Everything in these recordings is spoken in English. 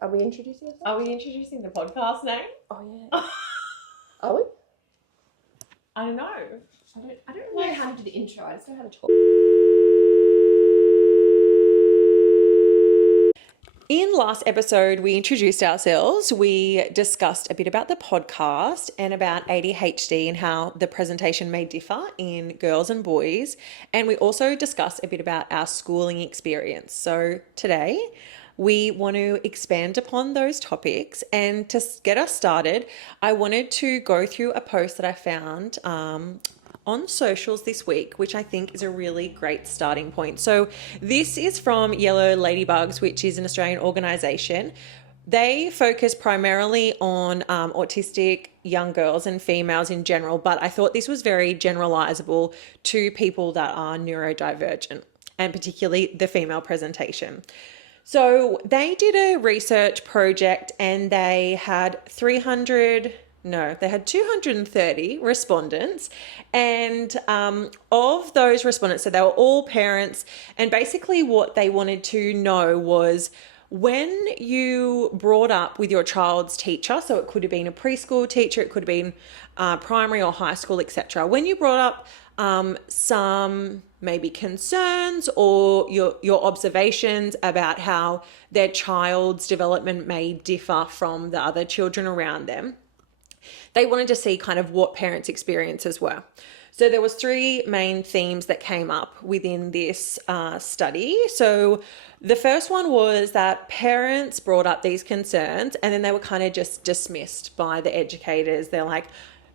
Are we introducing ourselves? Are we introducing the podcast name? Oh, yeah. Are we? I don't know. I don't know how to do the intro. I just know how to talk. In last episode, we introduced ourselves. We discussed a bit about the podcast and about ADHD and how the presentation may differ in girls and boys. And we also discussed a bit about our schooling experience. So today, we want to expand upon those topics. And to get us started, I wanted to go through a post that I found on socials this week, which I think is a really great starting point. So this is from Yellow Ladybugs, which is an Australian organisation. They focus primarily on autistic young girls and females in general, but I thought this was very generalizable to people that are neurodivergent, and particularly the female presentation. So they did a research project and they had 230 respondents. And of those respondents, so they were all parents. And basically what they wanted to know was when you brought up with your child's teacher, so it could have been a preschool teacher, it could have been primary or high school, etc. When you brought up some maybe concerns or your observations about how their child's development may differ from the other children around them, they wanted to see kind of what parents' experiences were. So there was three main themes that came up within this study. So the first one was that parents brought up these concerns and then they were kind of just dismissed by the educators. They're like,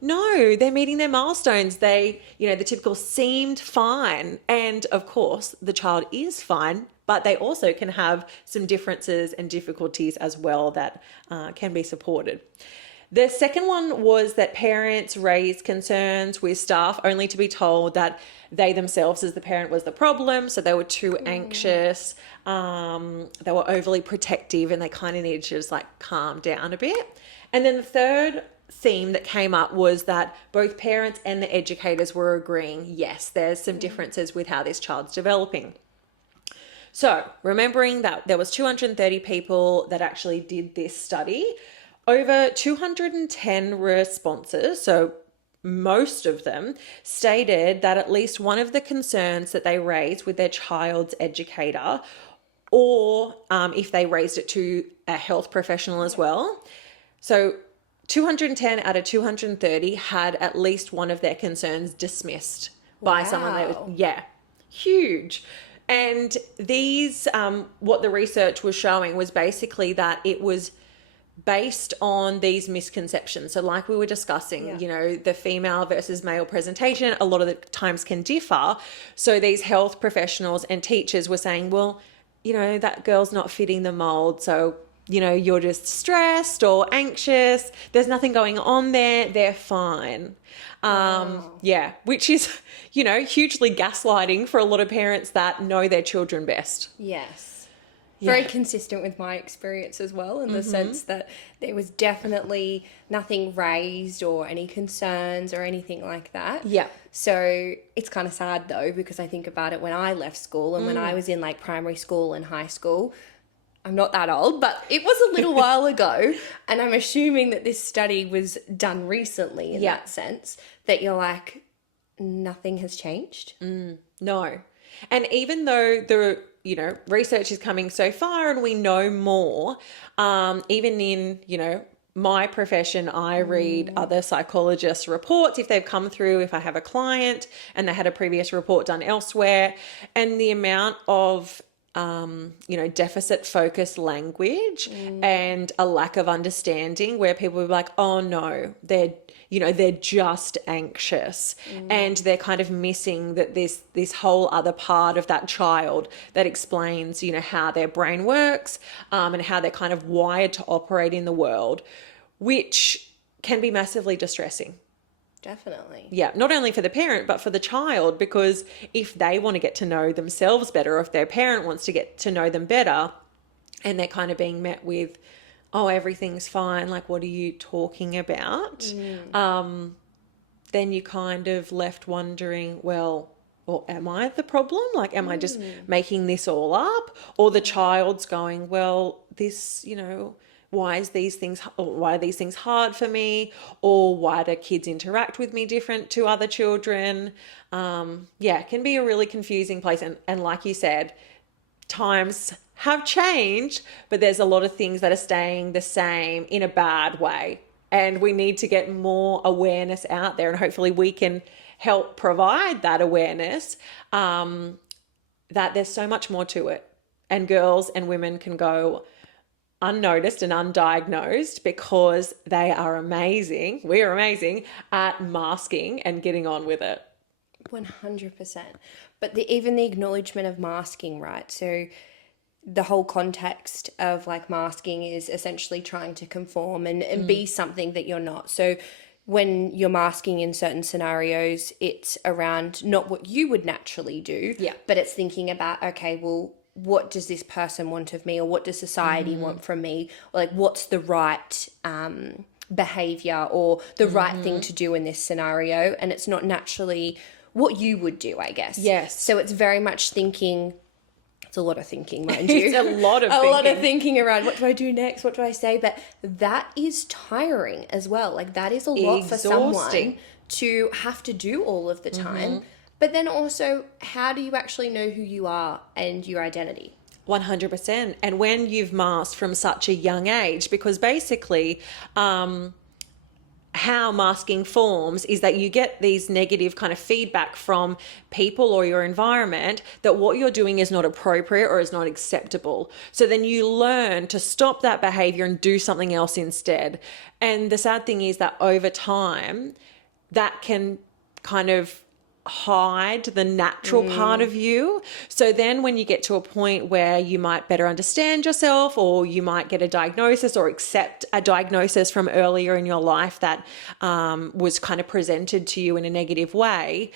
no, they're meeting their milestones. They, the typical seemed fine. And of course, the child is fine, but they also can have some differences and difficulties as well that can be supported. The second one was that parents raised concerns with staff only to be told that they themselves as the parent was the problem. So they were too anxious, they were overly protective, and they kind of needed to just like calm down a bit. And then the third theme that came up was that both parents and the educators were agreeing, yes, there's some differences with how this child's developing. So remembering that there was 230 people that actually did this study, over 210 responses, so most of them, stated that at least one of the concerns that they raised with their child's educator, or if they raised it to a health professional as well. So 210 out of 230 had at least one of their concerns dismissed by someone that was, huge. And these, what the research was showing was basically that it was based on these misconceptions. So like we were discussing, the female versus male presentation, a lot of the times can differ. So these health professionals and teachers were saying, well, that girl's not fitting the mold. So you're just stressed or anxious. There's nothing going on there. They're fine. Which is, hugely gaslighting for a lot of parents that know their children best. Yes. Very consistent with my experience as well, in the sense that there was definitely nothing raised or any concerns or anything like that. Yeah. So it's kind of sad though, because I think about it when I left school and when I was in like primary school and high school. I'm not that old, but it was a little while ago. And I'm assuming that this study was done recently in that sense, that you're like, nothing has changed. No. And even though the, research is coming so far and we know more, even in, my profession, I read other psychologists' reports if they've come through, if I have a client and they had a previous report done elsewhere, and the amount of deficit focused language and a lack of understanding where people are like, oh no, they're just anxious and they're kind of missing that this whole other part of that child that explains, how their brain works and how they're kind of wired to operate in the world, which can be massively distressing. Definitely. Yeah, not only for the parent, but for the child, because if they want to get to know themselves better, or if their parent wants to get to know them better, and they're kind of being met with, oh, everything's fine, like, what are you talking about? Then you kind of left wondering, well, or am I the problem? Like, am I just making this all up? Or the child's going, well, this, why are these things hard for me? Or why do kids interact with me different to other children? It can be a really confusing place. And like you said, times have changed, but there's a lot of things that are staying the same in a bad way. And we need to get more awareness out there, and hopefully we can help provide that awareness, that there's so much more to it. And girls and women can go unnoticed and undiagnosed because they are amazing. We are amazing at masking and getting on with it. 100%. But even the acknowledgement of masking, right? So the whole context of like masking is essentially trying to conform and be something that you're not. So when you're masking in certain scenarios, it's around not what you would naturally do, but it's thinking about, okay, well, what does this person want of me, or what does society want from me? Or like, what's the right behavior or the right thing to do in this scenario? And it's not naturally what you would do, I guess. Yes. So it's very much thinking. It's a lot of thinking, mind you. It's a lot of thinking around what do I do next? What do I say? But that is tiring as well. Like, that is a lot for someone to have to do all of the time. But then also, how do you actually know who you are and your identity? 100%. And when you've masked from such a young age, because basically, how masking forms is that you get these negative kind of feedback from people or your environment that what you're doing is not appropriate or is not acceptable. So then you learn to stop that behavior and do something else instead. And the sad thing is that over time, that can kind of hide the natural part of you. So then when you get to a point where you might better understand yourself, or you might get a diagnosis or accept a diagnosis from earlier in your life that was kind of presented to you in a negative way,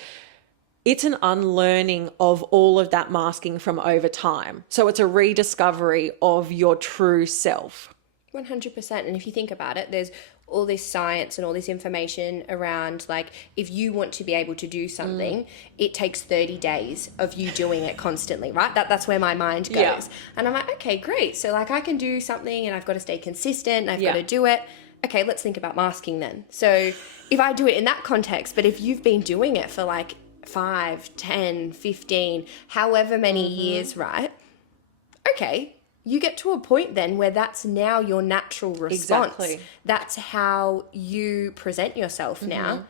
it's an unlearning of all of that masking from over time. So it's a rediscovery of your true self. 100%. And if you think about it, there's all this science and all this information around, like, if you want to be able to do something, it takes 30 days of you doing it constantly, right? That's where my mind goes. Yeah. And I'm like, okay, great. So like, I can do something and I've got to stay consistent and I've got to do it. Okay, let's think about masking then. So if I do it in that context, but if you've been doing it for like 5, 10, 15, however many years, right? Okay, you get to a point then where that's now your natural response. Exactly. That's how you present yourself now.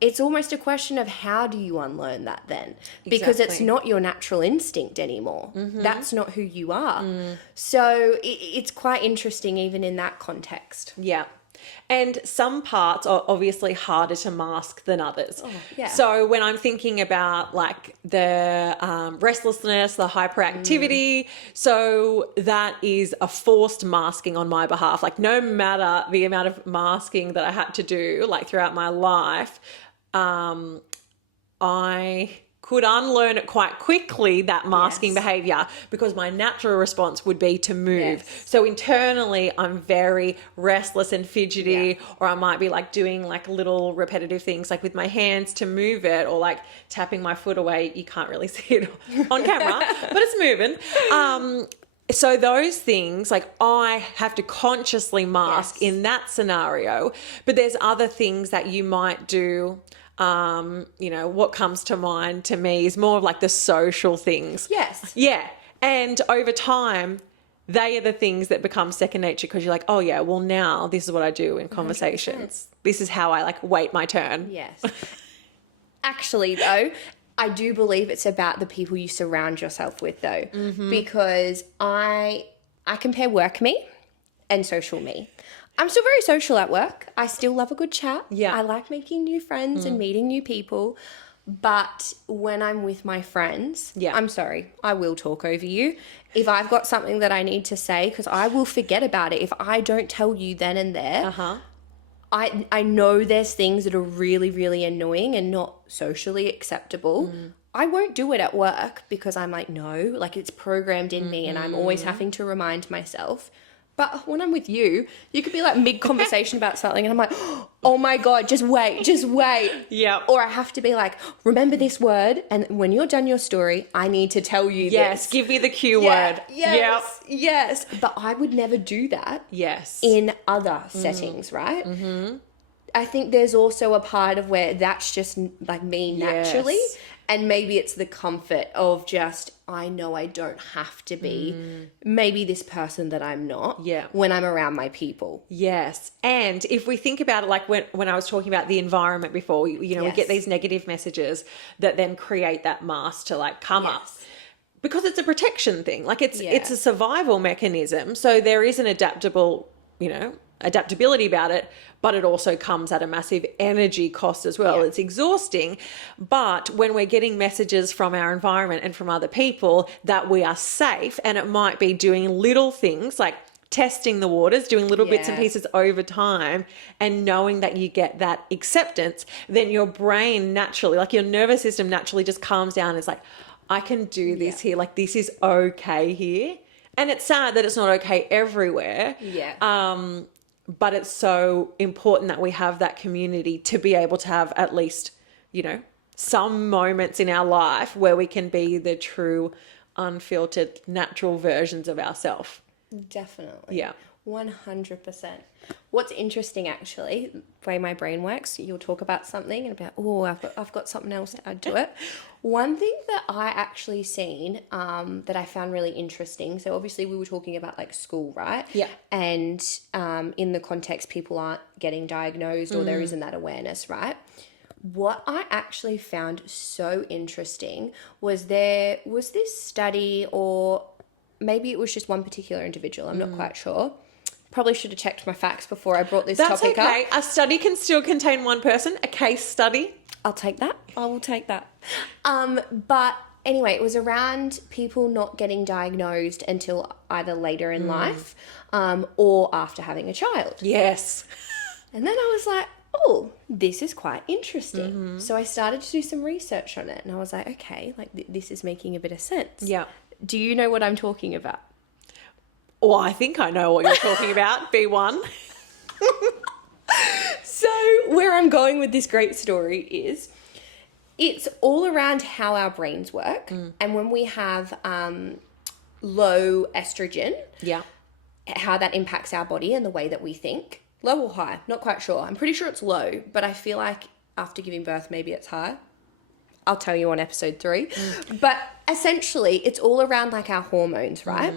It's almost a question of how do you unlearn that then? Because it's not your natural instinct anymore. That's not who you are. So it's quite interesting even in that context. Yeah. And some parts are obviously harder to mask than others. Oh, yeah. So when I'm thinking about like the restlessness, the hyperactivity, so that is a forced masking on my behalf. Like, no matter the amount of masking that I had to do like throughout my life, I could unlearn it quite quickly, that masking behavior, because my natural response would be to move. So internally, I'm very restless and fidgety, or I might be like doing like little repetitive things like with my hands to move it, or like tapping my foot away. You can't really see it on camera, but it's moving. So those things, like, I have to consciously mask in that scenario, but there's other things that you might do. What comes to mind to me is more of like the social things. Yes. Yeah. And over time, they are the things that become second nature, because you're like, oh yeah, well now this is what I do in conversations. 100%. This is how I like wait my turn. Yes. Actually though, I do believe it's about the people you surround yourself with though, because I compare work me and social me. I'm still very social at work. I still love a good chat. Yeah. I like making new friends and meeting new people. But when I'm with my friends, I'm sorry, I will talk over you. If I've got something that I need to say, because I will forget about it if I don't tell you then and there. I know there's things that are really, really annoying and not socially acceptable. I won't do it at work because I'm like, no, like, it's programmed in me and I'm always having to remind myself. But when I'm with you, you could be like mid-conversation about something and I'm like, oh my God, just wait. Yeah. Or I have to be like, remember this word, and when you're done your story, I need to tell you Yes, this. give me the Q word. Yes. But I would never do that Yes. in other settings, right? Mm-hmm. I think there's also a part of where that's just like me naturally. Yes. And maybe it's the comfort of just, I know I don't have to be maybe this person that I'm not when I'm around my people. Yes. And if we think about it, like when I was talking about the environment before, we get these negative messages that then create that mask to like come up. Because it's a protection thing. Like it's a survival mechanism. So there is an adaptability about it, but it also comes at a massive energy cost as well. It's exhausting. But when we're getting messages from our environment and from other people that we are safe, and it might be doing little things like testing the waters, doing little bits and pieces over time, and knowing that you get that acceptance, then your brain naturally, like your nervous system naturally just calms down. It's like, I can do this here. Like, this is okay here. And it's sad that it's not okay everywhere. But it's so important that we have that community to be able to have at least, some moments in our life where we can be the true, unfiltered, natural versions of ourselves. Definitely. Yeah. 100%. What's interesting, actually, the way my brain works, you'll talk about something and about, I've got something else to add to it. One thing that I actually seen that I found really interesting, so obviously we were talking about like school, right? Yeah. And in the context, people aren't getting diagnosed or there isn't that awareness, right? What I actually found so interesting was there was this study, or maybe it was just one particular individual, I'm not quite sure. Probably should have checked my facts before I brought this topic up. That's okay. A study can still contain one person, a case study. I'll take that. I will take that. But anyway, it was around people not getting diagnosed until either later in life or after having a child. Yes. And then I was like, oh, this is quite interesting. So I started to do some research on it and I was like, okay, like this is making a bit of sense. Yeah. Do you know what I'm talking about? Oh, I think I know what you're talking about. B1. So where I'm going with this great story is it's all around how our brains work. And when we have low estrogen, how that impacts our body and the way that we think. Low or high? Not quite sure. I'm pretty sure it's low, but I feel like after giving birth, maybe it's high. I'll tell you on episode 3. But essentially, it's all around like our hormones, right?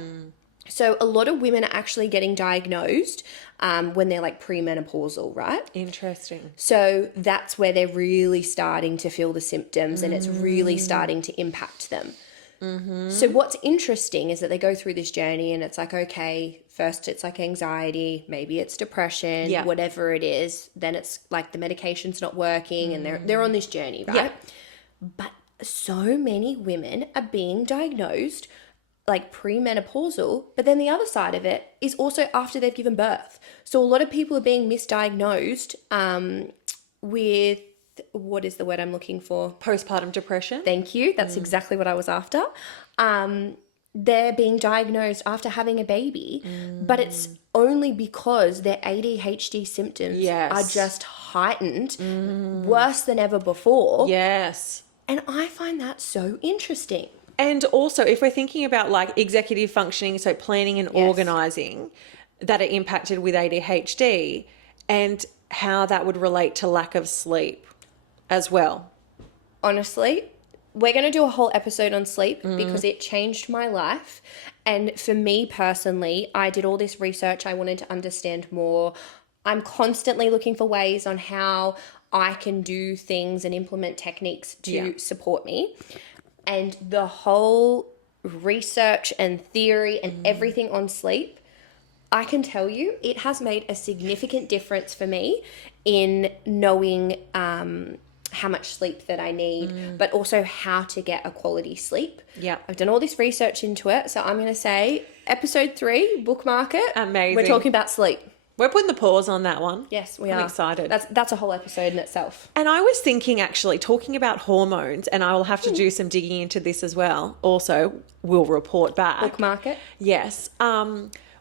So a lot of women are actually getting diagnosed when they're like premenopausal, right? Interesting. So that's where they're really starting to feel the symptoms and it's really starting to impact them. So what's interesting is that they go through this journey and it's like, okay, first it's like anxiety, maybe it's depression, whatever it is. Then it's like the medication's not working and they're on this journey, right? But so many women are being diagnosed like premenopausal, but then the other side of it is also after they've given birth. So a lot of people are being misdiagnosed with, what is the word I'm looking for? Postpartum depression. Thank you. That's exactly what I was after. They're being diagnosed after having a baby, but it's only because their ADHD symptoms are just heightened, worse than ever before. Yes. And I find that so interesting. And also, if we're thinking about like executive functioning, so planning and organizing that are impacted with ADHD, and how that would relate to lack of sleep as well. Honestly, we're going to do a whole episode on sleep because it changed my life. And for me personally, I did all this research. I wanted to understand more. I'm constantly looking for ways on how I can do things and implement techniques to support me. And the whole research and theory and everything on sleep, I can tell you it has made a significant difference for me in knowing how much sleep that I need, but also how to get a quality sleep. Yeah. I've done all this research into it. So I'm going to say episode 3, bookmark it. Amazing. We're talking about sleep. We're putting the pause on that one. Yes, we are. I'm excited. That's a whole episode in itself. And I was thinking, actually, talking about hormones, and I will have to do some digging into this as well. Also, we'll report back. Bookmark it. Yes.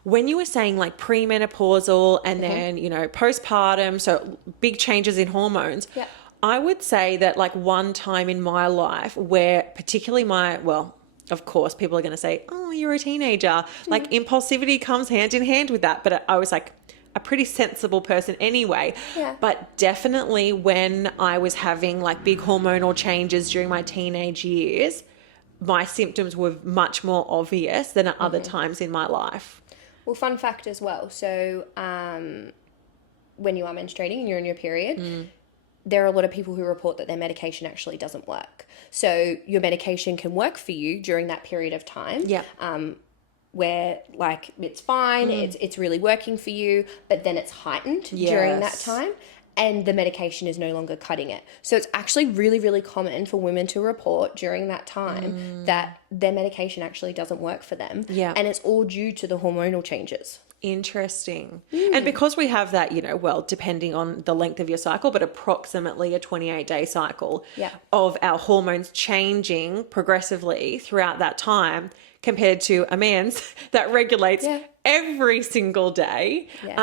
when you were saying like premenopausal and then, you know, postpartum, so big changes in hormones, Yeah. I would say that like one time in my life where particularly well, of course, people are going to say, oh, you're a teenager. Like impulsivity comes hand in hand with that. But I was like a pretty sensible person anyway. Yeah. But definitely when I was having like big hormonal changes during my teenage years, my symptoms were much more obvious than at other times in my life. Well, fun fact as well. So when you are menstruating and you're in your period, there are a lot of people who report that their medication actually doesn't work. So your medication can work for you during that period of time. Yeah. Where like it's fine, it's really working for you, but then it's heightened during that Yes. time and the medication is no longer cutting it. So it's actually really, really common for women to report during that time that their medication actually doesn't work for them. Yeah. And it's all due to the hormonal changes. Interesting. And because we have that, you know, well, depending on the length of your cycle, but approximately a 28-day cycle of our hormones changing progressively throughout that time compared to a man's that regulates every single day. Yes.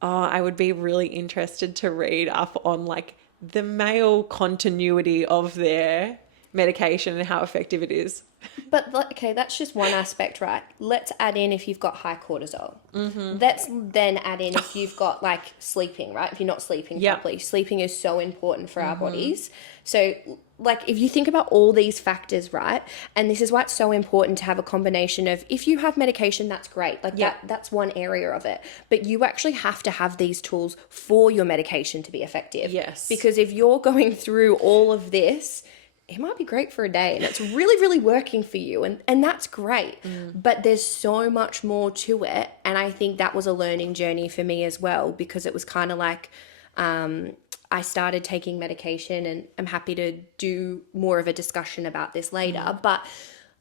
I would be really interested to read up on like the male continuity of their medication and how effective it is. But okay, that's just one aspect, right? Let's add in if you've got high cortisol. Let's then add in if you've got like sleeping, right? If you're not sleeping properly. Sleeping is so important for our bodies. So like if you think about all these factors, right? And this is why it's so important to have a combination of, if you have medication, that's great. Like that's one area of it. But you actually have to have these tools for your medication to be effective. Yes. Because if you're going through all of this, it might be great for a day and it's really, really working for you. And that's great. But there's so much more to it. And I think that was a learning journey for me as well, because it was kind of like I started taking medication, and I'm happy to do more of a discussion about this later. But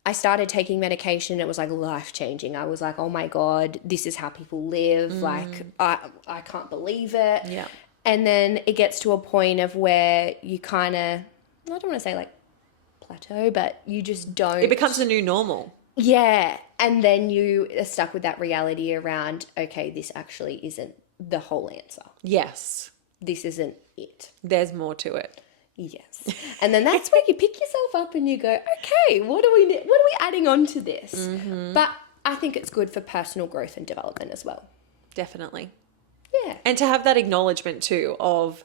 I started taking medication. It was like life-changing. I was like, oh my God, this is how people live. Like, I can't believe it. Yeah. And then it gets to a point of where you kind of, I don't want to say like plateau, but you just don't. It becomes the new normal. Yeah. And then you are stuck with that reality around, okay, this actually isn't the whole answer. Yes. This isn't it. There's more to it. Yes. And then that's where you pick yourself up and you go, okay, what are we adding on to this? But I think it's good for personal growth and development as well. Definitely. Yeah. And to have that acknowledgement too of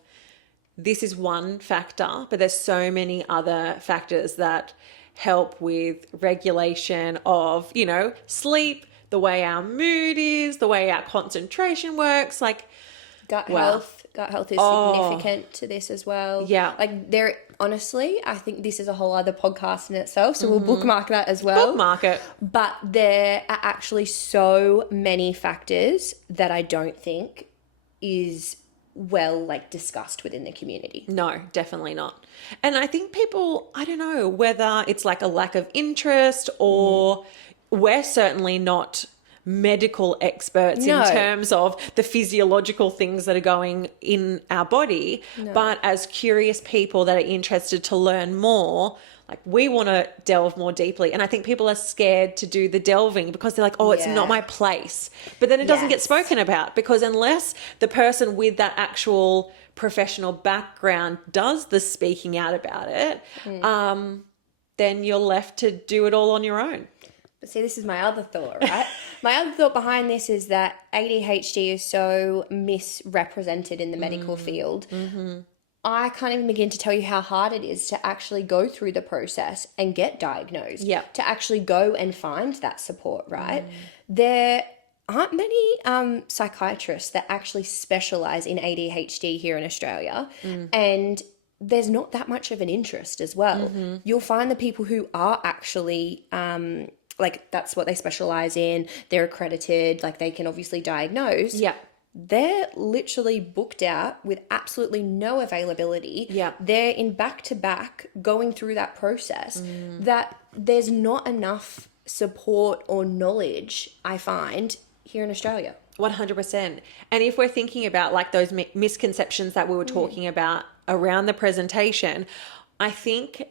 this is one factor, but there's so many other factors that help with regulation of, you know, sleep, the way our mood is, the way our concentration works, like Gut health is significant to this as well. Yeah. Like honestly, I think this is a whole other podcast in itself. So we'll bookmark that as well. bookmark it. But there are actually so many factors that I don't think is well like discussed within the community. No, definitely not. And I think people, I don't know whether it's like a lack of interest or we're certainly not medical experts in terms of the physiological things that are going in our body. But as curious people that are interested to learn more, like we want to delve more deeply. And I think people are scared to do the delving because they're like, oh, it's not my place. But then it doesn't get spoken about, because unless the person with that actual professional background does the speaking out about it, then you're left to do it all on your own. But see, this is my other thought, right? My other thought behind this is that ADHD is so misrepresented in the medical field. I can't even begin to tell you how hard it is to actually go through the process and get diagnosed. To actually go and find that support, right? There aren't many psychiatrists that actually specialize in ADHD here in Australia. And there's not that much of an interest as well. You'll find the people who are actually like that's what they specialize in, they're accredited, like they can obviously diagnose. They're literally booked out with absolutely no availability. They're in back-to-back going through that process that there's not enough support or knowledge, I find, here in Australia. 100%. And if we're thinking about like those misconceptions that we were talking about around the presentation, I think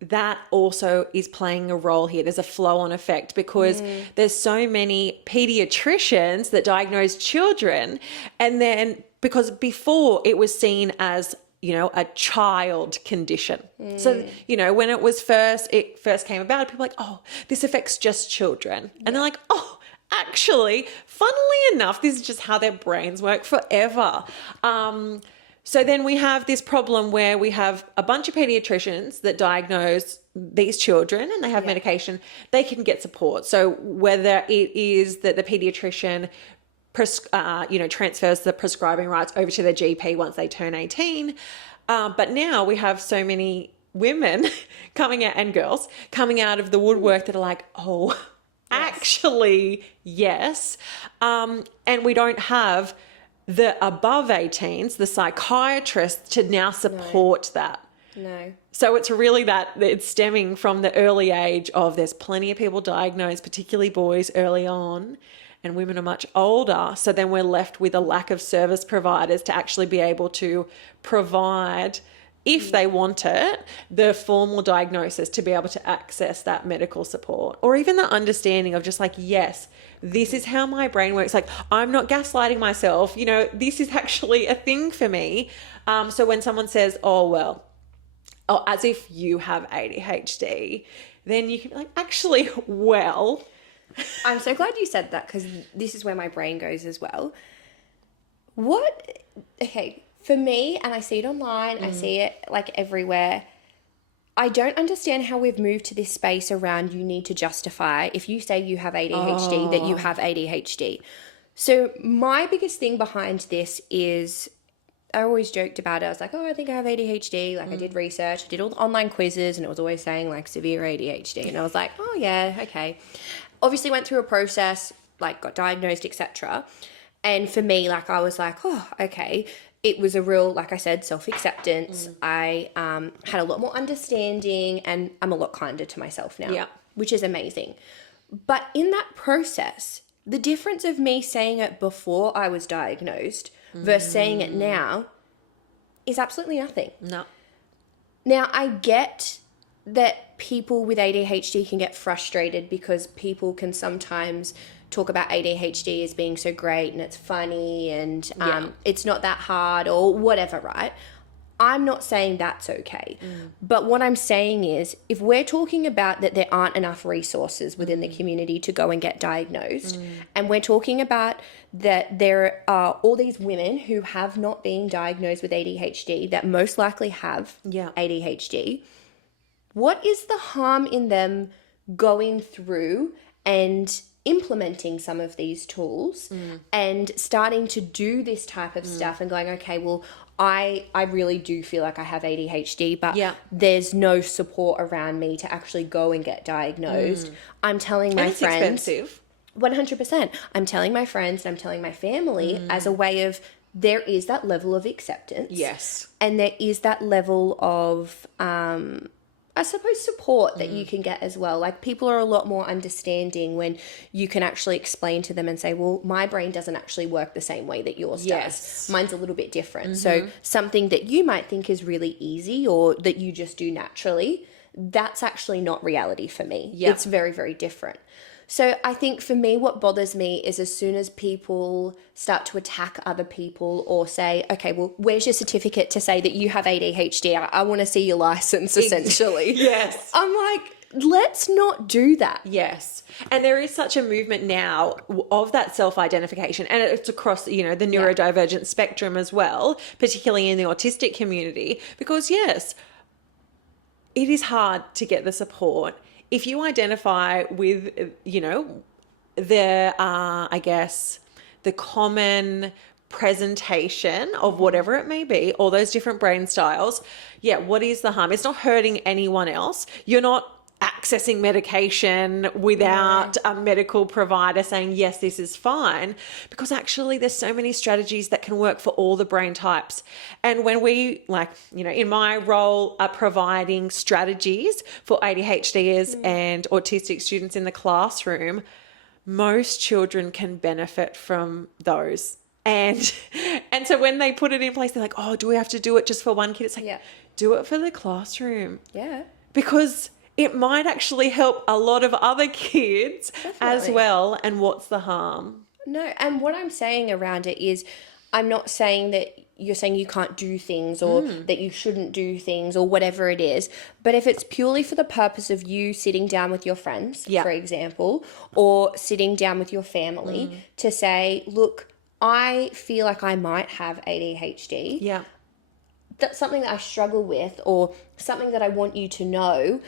that also is playing a role here. There's a flow-on effect because there's so many pediatricians that diagnose children, and then because before it was seen as, you know, a child condition. So, you know, when it first came about, people were like, oh, this affects just children. And they're like, oh, actually, funnily enough, this is just how their brains work forever. So then we have this problem where we have a bunch of pediatricians that diagnose these children and they have medication, they can get support. So whether it is that the pediatrician transfers the prescribing rights over to their GP once they turn 18. But now we have so many women coming out, and girls coming out of the woodwork that are like, oh, actually, yes. And we don't have the above 18s, the psychiatrists, to now support that. No. So it's really that it's stemming from the early age of there's plenty of people diagnosed, particularly boys early on, and women are much older. So then we're left with a lack of service providers to actually be able to provide, if they want it, the formal diagnosis to be able to access that medical support, or even the understanding of just like, yes, this is how my brain works. Like, I'm not gaslighting myself. You know, this is actually a thing for me. So when someone says, as if you have ADHD, then you can be like, actually, well. I'm so glad you said that, because this is where my brain goes as well. Okay, for me, and I see it online, I see it like everywhere, I don't understand how we've moved to this space around you need to justify, if you say you have ADHD, that you have ADHD. So my biggest thing behind this is, I always joked about it. I was like, I think I have ADHD. Like I did research, I did all the online quizzes, and it was always saying like severe ADHD. And I was like, oh yeah, okay. Obviously went through a process, like got diagnosed, etc. And for me, like I was like, oh, okay. It was a real, like I said, self-acceptance. I had a lot more understanding, and I'm a lot kinder to myself now, which is amazing. But in that process, the difference of me saying it before I was diagnosed versus saying it now is absolutely nothing. No. Now, I get that people with ADHD can get frustrated because people can sometimes talk about ADHD as being so great and it's funny and it's not that hard or whatever, right? I'm not saying that's okay. But what I'm saying is, if we're talking about that there aren't enough resources within the community to go and get diagnosed, and we're talking about that there are all these women who have not been diagnosed with ADHD that most likely have ADHD, what is the harm in them going through and implementing some of these tools and starting to do this type of stuff and going, okay, well, I really do feel like I have ADHD, but there's no support around me to actually go and get diagnosed. I'm telling my friends. Expensive. 100%. I'm telling my friends, and I'm telling my family as a way of, there is that level of acceptance. Yes. And there is that level of, I suppose, support that you can get as well. Like, people are a lot more understanding when you can actually explain to them and say, well, my brain doesn't actually work the same way that yours does. Mine's a little bit different. So something that you might think is really easy or that you just do naturally, that's actually not reality for me. It's very, very different. So I think for me, what bothers me is as soon as people start to attack other people or say, okay, well, where's your certificate to say that you have ADHD? I want to see your license, essentially. Yes. I'm like, let's not do that. Yes. And there is such a movement now of that self-identification, and it's across, the neurodivergent spectrum as well, particularly in the autistic community, because yes, it is hard to get the support. If you identify with, the common presentation of whatever it may be, all those different brain styles, what is the harm? It's not hurting anyone else. You're not accessing medication without a medical provider saying, yes, this is fine, because actually there's so many strategies that can work for all the brain types. And when we, in my role, are providing strategies for ADHDers and autistic students in the classroom, most children can benefit from those. And so when they put it in place, they're like, oh, do we have to do it just for one kid? It's like, do it for the classroom. Yeah. because it might actually help a lot of other kids as Definitely. well. And what's the harm? No, and what I'm saying around it is I'm not saying that you're saying you can't do things or that you shouldn't do things or whatever it is. But if it's purely for the purpose of you sitting down with your friends, Yeah. for example, or sitting down with your family to say, look, I feel like I might have ADHD. Yeah. That's something that I struggle with or something that I want you to know.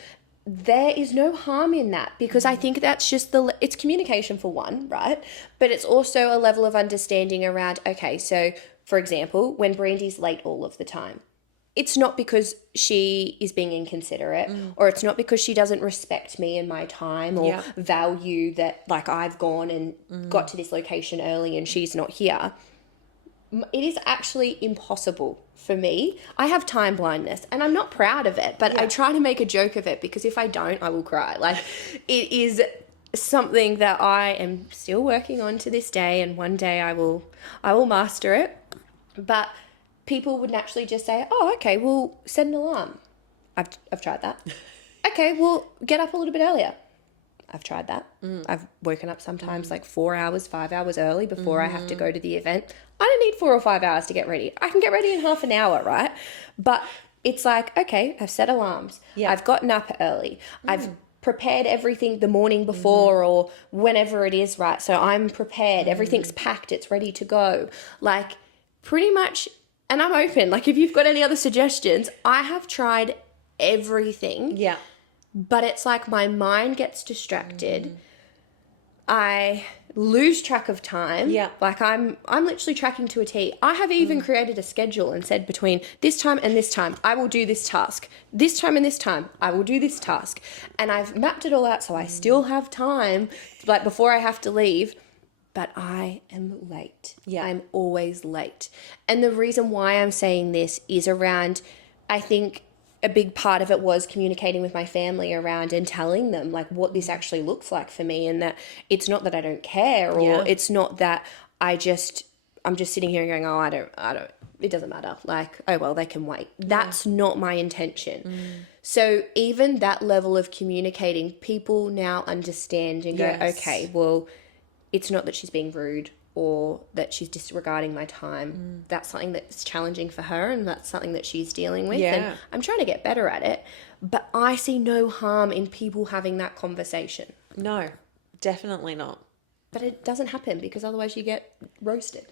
There is no harm in that because I think that's just it's communication for one, right? But it's also a level of understanding around, okay, so for example, when Brandy's late all of the time, it's not because she is being inconsiderate or it's not because she doesn't respect me and my time or value that like I've gone and got to this location early and she's not here. It is actually impossible for me. I have time blindness and I'm not proud of it, but I try to make a joke of it because if I don't, I will cry. Like it is something that I am still working on to this day and one day I will master it. But people would naturally just say, oh, okay, well, set an alarm. I've tried that. Okay, well, get up a little bit earlier. I've tried that. I've woken up sometimes like 4 hours, 5 hours early before I have to go to the event. I don't need 4 or 5 hours to get ready. I can get ready in half an hour, right? But it's like, okay, I've set alarms. Yeah. I've gotten up early. I've prepared everything the morning before or whenever it is, right? So I'm prepared. Everything's packed. It's ready to go. Like pretty much, and I'm open. Like if you've got any other suggestions, I have tried everything. Yeah. But it's like my mind gets distracted. I lose track of time. Yeah. Like I'm literally tracking to a T. I have even created a schedule and said between this time and this time, I will do this task. This time and this time, I will do this task. And I've mapped it all out so I still have time, like before I have to leave. But I am late. Yeah. I'm always late. And the reason why I'm saying this is around, I think, a big part of it was communicating with my family around and telling them like what this actually looks like for me and that it's not that I don't care or it's not that I'm just sitting here and going, oh, I don't, it doesn't matter. Like, oh, well, they can wait. That's not my intention. So even that level of communicating, people now understand and go, okay, well, it's not that she's being rude or that she's disregarding my time. That's something that's challenging for her and that's something that she's dealing with. And I'm trying to get better at it. But I see no harm in people having that conversation. No, definitely not. But it doesn't happen because otherwise you get roasted.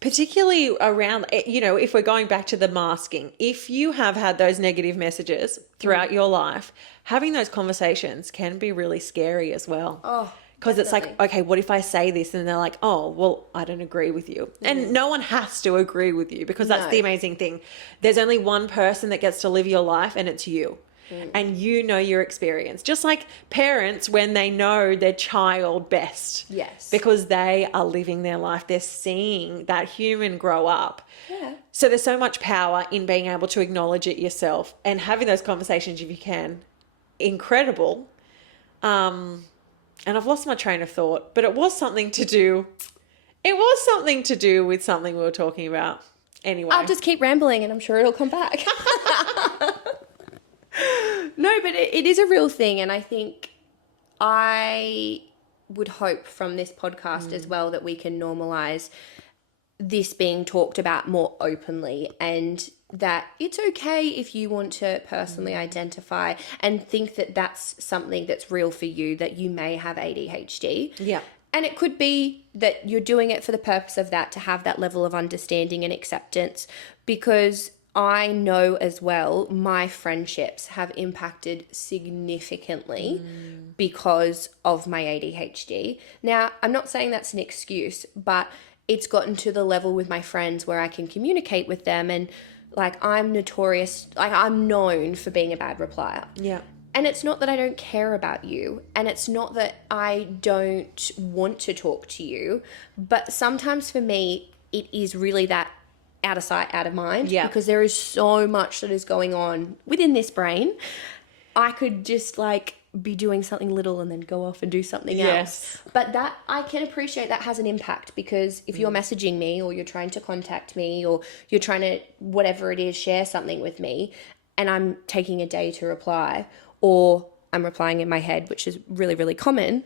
Particularly around, you know, if we're going back to the masking, if you have had those negative messages throughout your life, having those conversations can be really scary as well. Oh, because it's like, okay, what if I say this? And they're like, oh, well, I don't agree with you. And no one has to agree with you because that's the amazing thing. There's only one person that gets to live your life and it's you. And you know your experience. Just like parents when they know their child best. Yes. Because they are living their life. They're seeing that human grow up. Yeah. So there's so much power in being able to acknowledge it yourself and having those conversations if you can. Incredible. And I've lost my train of thought, but it was something to do with something we were talking about. Anyway. I'll just keep rambling and I'm sure it'll come back. No, but it is a real thing. And I think I would hope from this podcast as well that we can normalize this being talked about more openly and that it's okay if you want to personally identify and think that that's something that's real for you, that you may have ADHD. Yeah. And it could be that you're doing it for the purpose of that, to have that level of understanding and acceptance, because I know as well my friendships have impacted significantly because of my ADHD. Now, I'm not saying that's an excuse, but it's gotten to the level with my friends where I can communicate with them and like I'm notorious, like I'm known for being a bad replier. Yeah. And it's not that I don't care about you and it's not that I don't want to talk to you, but sometimes for me it is really that out of sight, out of mind, because there is so much that is going on within this brain. I could just like be doing something little and then go off and do something else. But that I can appreciate that has an impact, because if you're messaging me or you're trying to contact me or you're trying to, whatever it is, share something with me, and I'm taking a day to reply, or I'm replying in my head, which is really, really common,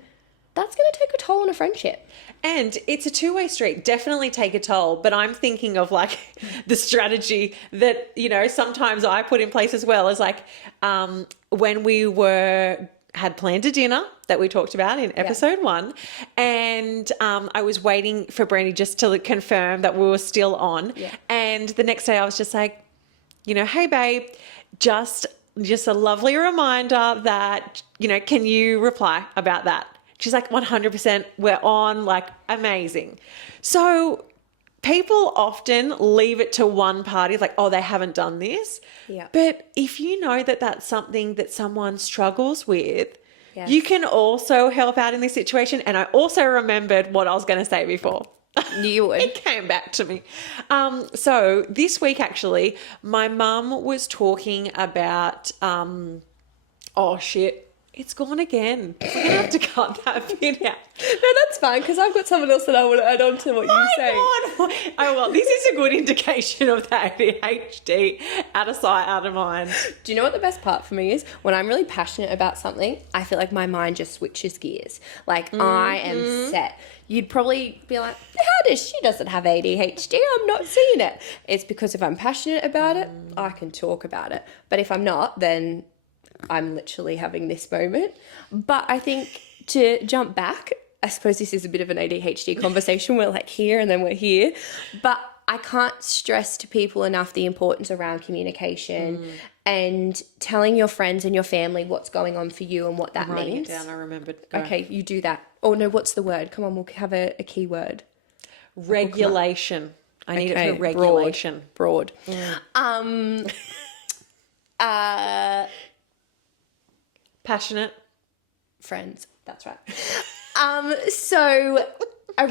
that's going to take a toll on a friendship. And it's a two-way street. Definitely take a toll. But I'm thinking of like the strategy that, you know, sometimes I put in place as well, as like when we had planned a dinner that we talked about in episode 1, and I was waiting for Brandy just to confirm that we were still on. Yeah. And the next day I was just like, you know, hey babe, just a lovely reminder that, you know, can you reply about that? She's like, 100%, we're on, like, amazing. So people often leave it to one party, like, oh, they haven't done this. Yeah. But if you know that that's something that someone struggles with, Yes. you can also help out in this situation. And I also remembered what I was going to say before. You would. It came back to me. So this week, actually, my mum was talking about, oh, shit. It's gone again. We're going to have to cut that bit out. No, that's fine, because I've got someone else that I want to add on to what you say. God. Oh, well, this is a good indication of the ADHD. Out of sight, out of mind. Do you know what the best part for me is? When I'm really passionate about something, I feel like my mind just switches gears. Like, I am set. You'd probably be like, she doesn't have ADHD. I'm not seeing it. It's because if I'm passionate about it, I can talk about it. But if I'm not, then I'm literally having this moment. But I think to jump back, I suppose this is a bit of an ADHD conversation. We're like here and then we're here. But I can't stress to people enough the importance around communication and telling your friends and your family what's going on for you and what that Writing means. it down, I remembered. Go. Okay, you do that. Oh, no, what's the word? Come on, we'll have a key word. Regulation. I need it for Broad. regulation. Broad. Passionate. Friends. That's right. So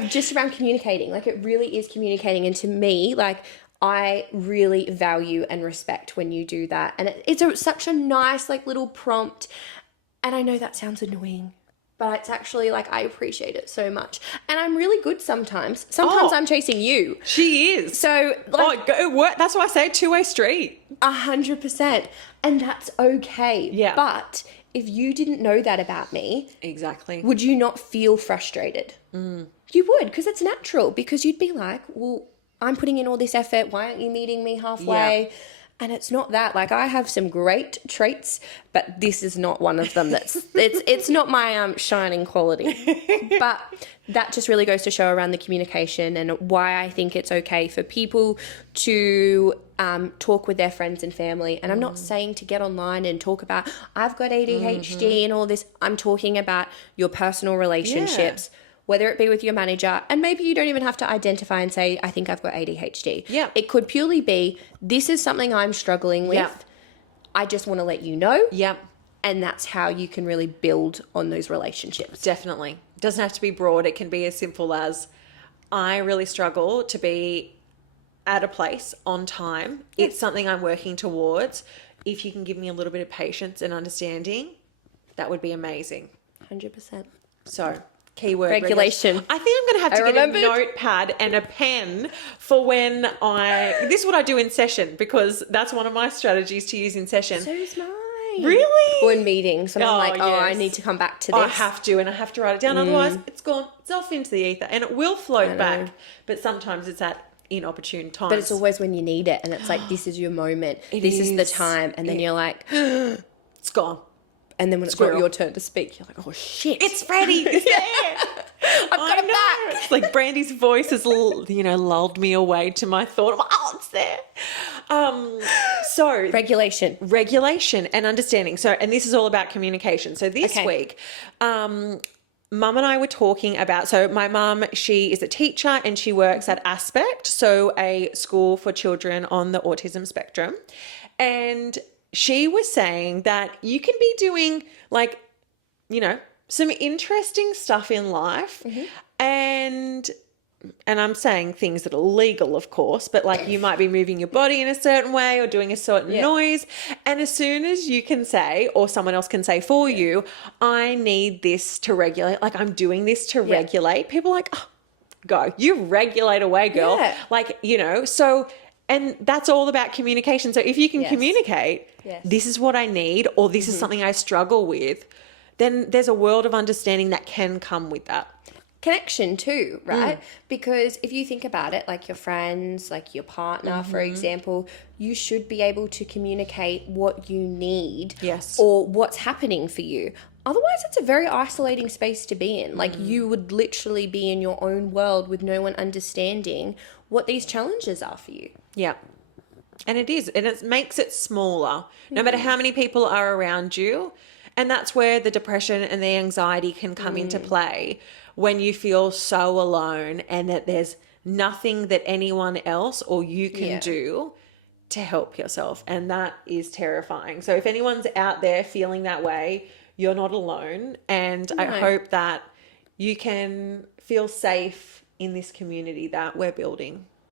just around communicating, like it really is communicating. And to me, like I really value and respect when you do that. And it's such a nice, like little prompt. And I know that sounds annoying, but it's actually like, I appreciate it so much. And I'm really good sometimes. Sometimes I'm chasing you. She is. So like, that's why I say two-way street. 100%. And that's okay. Yeah. But if you didn't know that about me, Exactly. would you not feel frustrated? You would, because it's natural, because you'd be like, well, I'm putting in all this effort. Why aren't you meeting me halfway? Yeah. And it's not that. Like, I have some great traits, but this is not one of them. It's not my shining quality. But that just really goes to show around the communication and why I think it's okay for people to talk with their friends and family. And I'm not saying to get online and talk about, I've got ADHD and all this. I'm talking about your personal relationships. Whether it be with your manager, and maybe you don't even have to identify and say, I think I've got ADHD. Yeah. It could purely be, this is something I'm struggling with. Yeah. I just want to let you know. Yep. And that's how you can really build on those relationships. Definitely. It doesn't have to be broad. It can be as simple as, I really struggle to be at a place on time. It's something I'm working towards. If you can give me a little bit of patience and understanding, that would be amazing. 100%. So, keyword Regulation. I think I'm going to have to get a notepad and a pen for when this is what I do in session, because that's one of my strategies to use in session. So is mine. Really? Or in meetings. And I'm like, I yes. need to come back to this. I have to, and I have to write it down. Otherwise, it's gone. It's off into the ether, and it will float back. But sometimes it's at inopportune times. But it's always when you need it. And it's like, this is your moment. This is the time. And then you're like, it's gone. And then when it's not your turn to speak, you're like, oh shit. It's ready. It's there. I've got it back. It's like Brandy's voice has, lulled me away to my thought. I'm like, oh, it's there. So regulation and understanding. So, and this is all about communication. So this week, Mum and I were talking about, so my mum, she is a teacher and she works at Aspect, so a school for children on the autism spectrum. And she was saying that you can be doing some interesting stuff in life, and I'm saying things that are legal, of course, but like you might be moving your body in a certain way or doing a certain noise. And as soon as you can say, or someone else can say for you, I need this to regulate, like I'm doing this to regulate, people are like, oh, go, you regulate away, girl. Yeah. Like, so And that's all about communication. So if you can Yes. communicate, Yes. this is what I need, or this is something I struggle with, then there's a world of understanding that can come with that. Connection too, right? Because if you think about it, like your friends, like your partner, for example, you should be able to communicate what you need, Yes. or what's happening for you. Otherwise, it's a very isolating space to be in. Like, you would literally be in your own world with no one understanding what these challenges are for you. Yeah. And it is. And it makes it smaller, no matter how many people are around you. And that's where the depression and the anxiety can come into play, when you feel so alone and that there's nothing that anyone else or you can do to help yourself. And that is terrifying. So if anyone's out there feeling that way, you're not alone. And I hope that you can feel safe in this community that we're building.